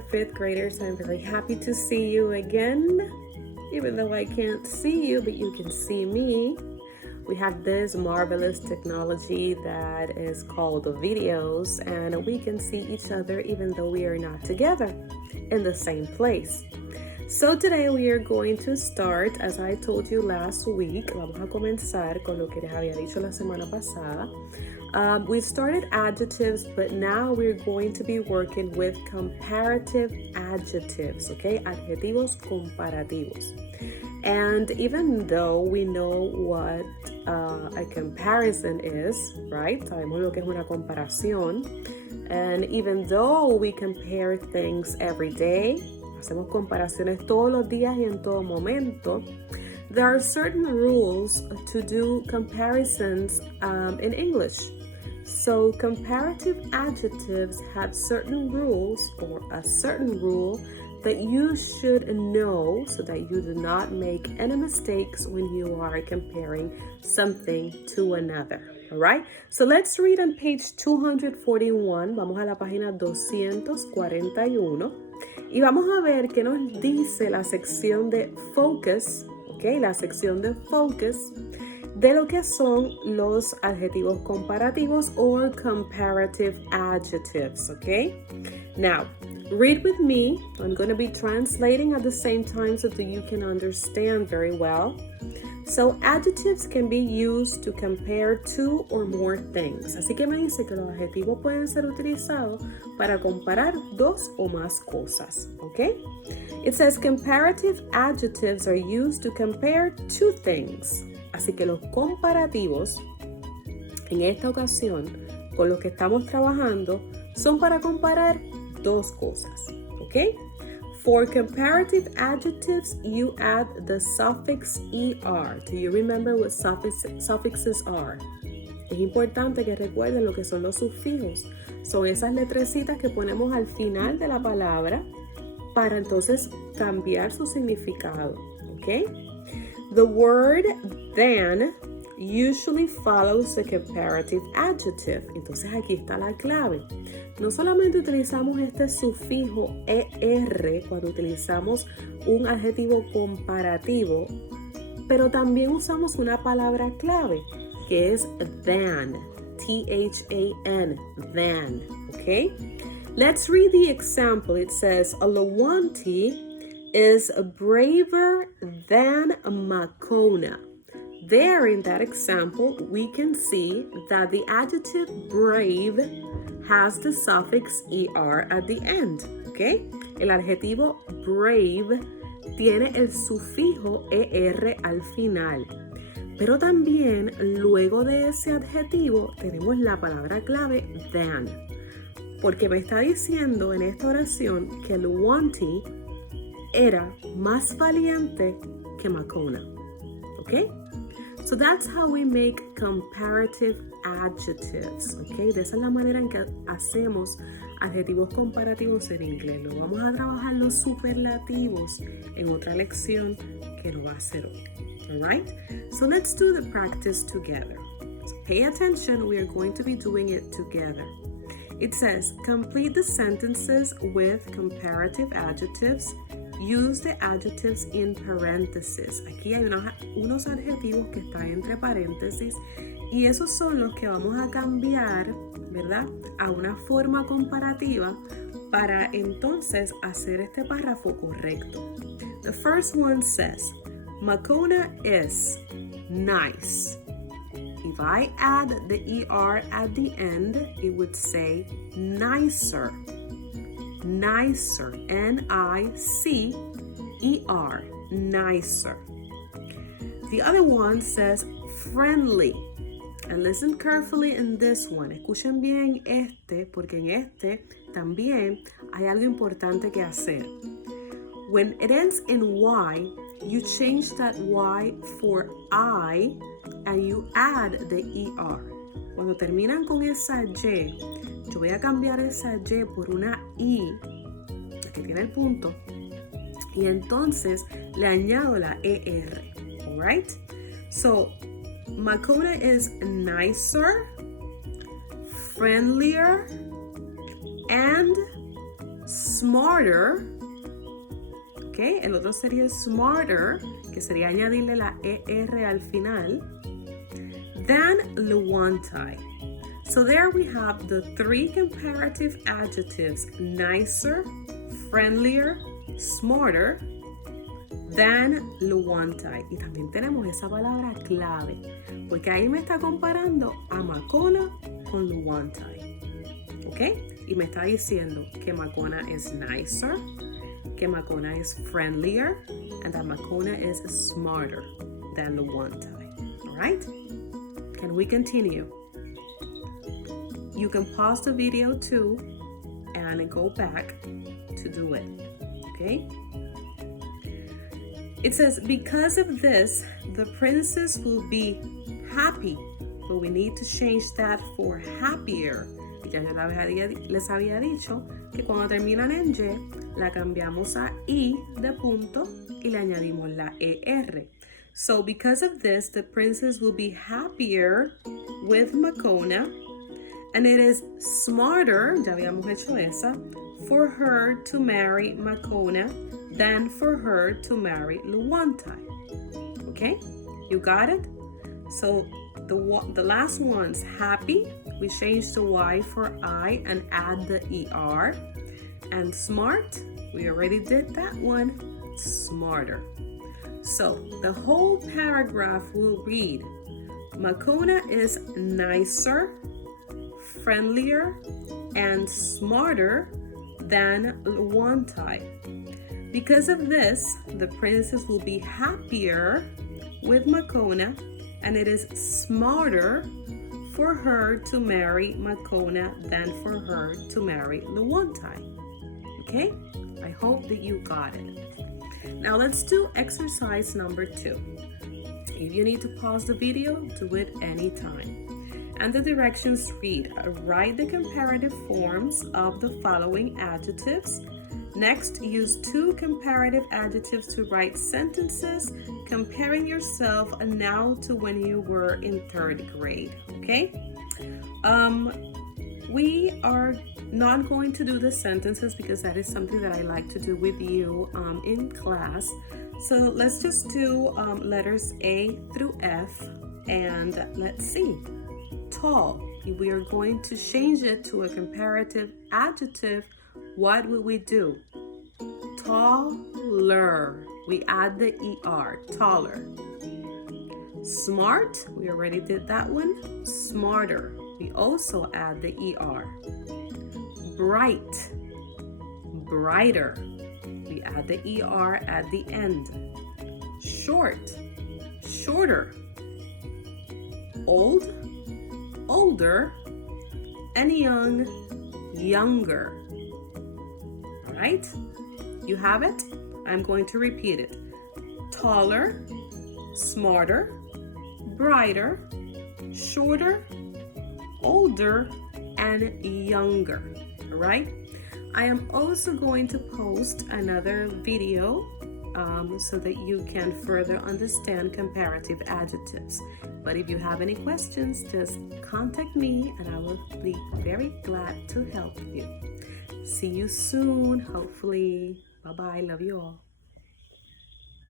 dear fifth graders. I'm very happy to see you again. Even though I can't see you, but you can see me. We have this marvelous technology that is called videos, and we can see each other even though we are not together in the same place. So today we are going to start, as I told you last week, vamos a comenzar con lo que les había dicho la semana pasada. We started adjectives, but now we're going to be working with comparative adjectives, okay? Adjetivos comparativos. And even though we know what a comparison is, right? Sabemos lo que es una comparación. And even though we compare things every day, hacemos comparaciones todos los días y en todo momento, there are certain rules to do comparisons in English. So comparative adjectives have certain rules, or a certain rule that you should know so that you do not make any mistakes when you are comparing something to another. All right? So let's read on page 241. Vamos a la página 241 y vamos a ver qué nos dice la sección de focus, ¿ok? La sección de focus de lo que son los adjetivos comparativos or comparative adjectives, ¿ok? Now, read with me. I'm going to be translating at the same time so that you can understand very well. So, adjectives can be used to compare two or more things. Así que me dice que los adjetivos pueden ser utilizados para comparar dos o más cosas, ¿ok? It says comparative adjectives are used to compare two things. Así que los comparativos, en esta ocasión, con los que estamos trabajando, son para comparar dos cosas, ¿ok? For comparative adjectives, you add the suffix ER. Do you remember what suffixes are? Es importante que recuerden lo que son los sufijos. Son esas letrecitas que ponemos al final de la palabra para entonces cambiar su significado, ¿ok? The word than usually follows the comparative adjective. Entonces aquí está la clave. No solamente utilizamos este sufijo ER cuando utilizamos un adjetivo comparativo, pero también usamos una palabra clave que es than, T-H-A-N, than, okay? Let's read the example. It says, Lawanti is braver than Makona. There in that example, we can see that the adjective brave has the suffix ER at the end, ¿ok? El adjetivo brave tiene el sufijo ER al final. Pero también, luego de ese adjetivo, tenemos la palabra clave than. Porque me está diciendo en esta oración que Lawanti era más valiente que Makona, ¿ok? So that's how we make comparative adjectives, ¿ok? De esa es la manera en que hacemos adjetivos comparativos en inglés. Lo vamos a trabajar los superlativos en otra lección que lo va a hacer hoy, all right? So let's do the practice together. So pay attention, we are going to be doing it together. It says, complete the sentences with comparative adjectives. Use the adjectives in parentheses. Aquí hay unos adjetivos que están entre paréntesis y esos son los que vamos a cambiar, ¿verdad?, a una forma comparativa para entonces hacer este párrafo correcto. The first one says, Makona is nice. If I add the ER at the end, it would say nicer. Nicer, N-I-C-E-R, nicer. The other one says friendly. And listen carefully in this one. Escuchen bien este, porque en este también hay algo importante que hacer. When it ends in Y, you change that Y for I and you add the ER. Cuando terminan con esa Y, yo voy a cambiar esa Y por una I, la que tiene el punto, y entonces le añado la ER, alright? So, Makona is nicer, friendlier, and smarter, ¿ok? El otro sería smarter, que sería añadirle la ER al final, than Lewonti. So there we have the 3 comparative adjectives: nicer, friendlier, smarter, than Lewonti. Y también tenemos esa palabra clave, porque ahí me está comparando a Makona con Lewonti, ¿ok? Y me está diciendo que Makona is nicer, que Makona is friendlier, and that Makona is smarter than Lewonti. All right? Can we continue? You can pause the video too and go back to do it, okay? It says, because of this, the princess will be happy, but we need to change that for happier. Ya les había dicho que cuando terminan en Y, la cambiamos a I de punto y le añadimos la ER. So because of this, the princess will be happier with Makona, and it is smarter, ya habíamos hecho esa, for her to marry Makona than for her to marry Lewonti. Okay, you got it? So the last one's happy. We change the Y for I and add the ER. And smart, we already did that one, smarter. So the whole paragraph will read, Makona is nicer, friendlier, and smarter than Lewonti. Because of this, the princess will be happier with Makona, and it is smarter for her to marry Makona than for her to marry Lewonti. Okay? I hope that you got it. Now let's do exercise number 2. If you need to pause the video, do it anytime. And the directions read, write the comparative forms of the following adjectives. Next, use 2 comparative adjectives to write sentences comparing yourself now to when you were in 3rd grade, okay? We are not going to do the sentences because that is something that I like to do with you in class. So let's just do letters A through F, and let's see. Tall, we are going to change it to a comparative adjective. What will we do? Taller. We add the ER, taller. Smart, we already did that one. Smarter, we also add the ER. Bright, brighter. We add the ER at the end. Short, shorter. Old, older. And young, younger. All right? You have it? I'm going to repeat it. Taller, smarter, brighter, shorter, older, and younger. All right? I am also going to post another video so that you can further understand comparative adjectives. But if you have any questions, just contact me and I will be very glad to help you. See you soon, hopefully. Bye-bye. Love you all.